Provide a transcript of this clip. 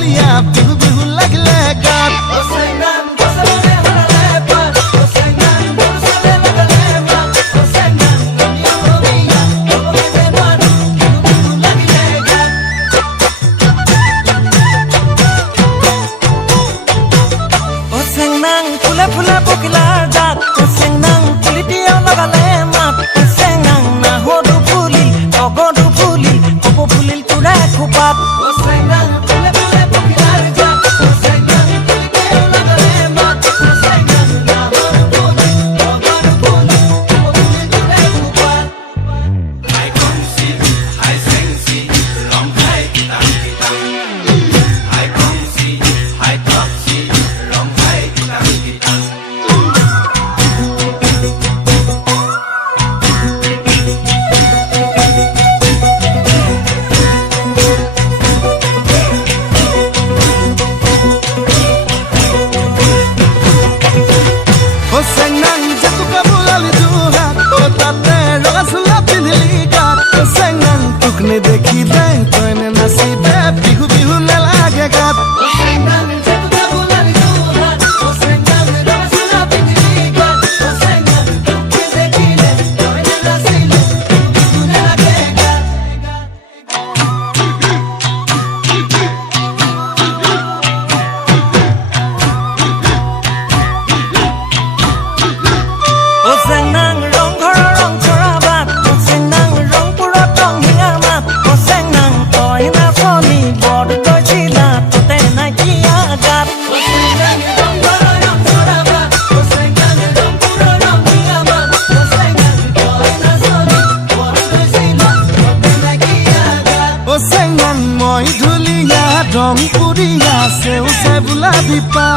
ঢুলীয়া বিহু বিহু লাগিলে গাত ফুলে ফুলে পখিলাৰ জাত চেংনাং পুলিটিও লগালে মাত চেংনাং নাহদু ফুলিল টগৰদু ফুলিল কপৌ ফুলিল তোৰে খোপাত চেংনাং ফুলে ফুলে পখিলাৰ জাত চেংনাং পুলিটিও লগালে মাত চেংনাং নাহদু ফুলিল টগৰদু ফুলিল কপৌ ফুলিল তোৰে খোপাত হাই কংচি হাই চেংচি ৰং হাই কিটাং কিটাং হাই কংচি হাই টপচি ৰং হাই কিটাং কিটাং চেংনাং জেতুকা বোলালি দুহাত তাতে ৰঙা চোলা পিন্ধিলি গাত চেংনাং তোক নেদেখিলে তইনে নাচিবে বিহু বিহু নেলাগে গাত চেংনাং জেতুকা বোলালি দুহাত চেংনাং ৰঙা চোলা পিন্ধিলি গাত চেংনাং তোক নেদেখিলে তইনে নাচিলে বিহু নেলাগে গাত চেংনাং ৰং ঘৰৰ ৰং চৰা বাট চেংনাং ৰংপুৰত ৰং হিঙাৰ মাত চেংনাং তই নাচনি বদ গৈছিলা ততে নাইকিয়া গাত চেংনাং ৰং ঘৰৰ ৰং চৰা বাট চেংনাং ৰংপুৰৰ ৰং হিঙাৰ মাত চেংনাং তই নাচনি বদ গৈছিলা ততে নাইকিয়া গাত চেংনাং মই ঢুলীয়া ৰং পুৰীয়া সেউছে বোলা বিপা